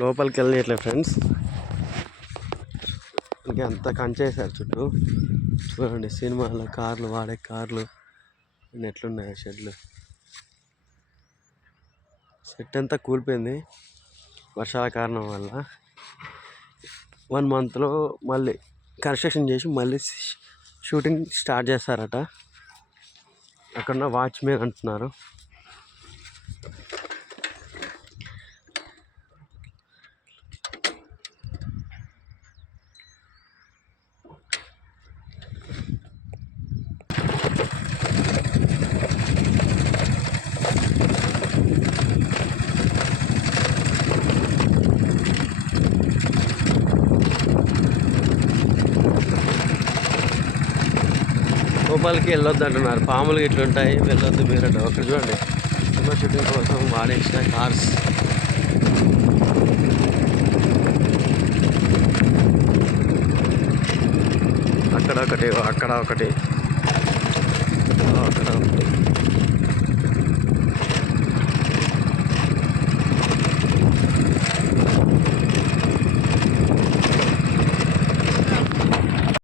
లోపలికి వెళ్ళట్లే ఫ్రెండ్స్, ఇంకా అంత కంచేసారు చుట్టూ. చూడండి సినిమాలో కార్లు, వాడే కార్లు ఎట్లున్నాయి షెడ్లు. సెట్ అంతా కూలిపోయింది వర్షాల కారణం వల్ల. 1 మంత్లో మళ్ళీ కన్స్ట్రక్షన్ చేసి మళ్ళీ షూటింగ్ స్టార్ట్ చేస్తారట. అక్కడ వాచ్మెన్ అంటున్నారు. లోపలికి వెళ్ళొద్దు అంటున్నారు, పాములు ఇట్లుంటాయి, వెళ్ళొద్దు మీరట. అక్కడ చూడండి సినిమా షూటింగ్ కోసం వాడేసిన కార్స్. అక్కడ ఒకటి, అక్కడ ఒకటి, అక్కడ ఒకటి.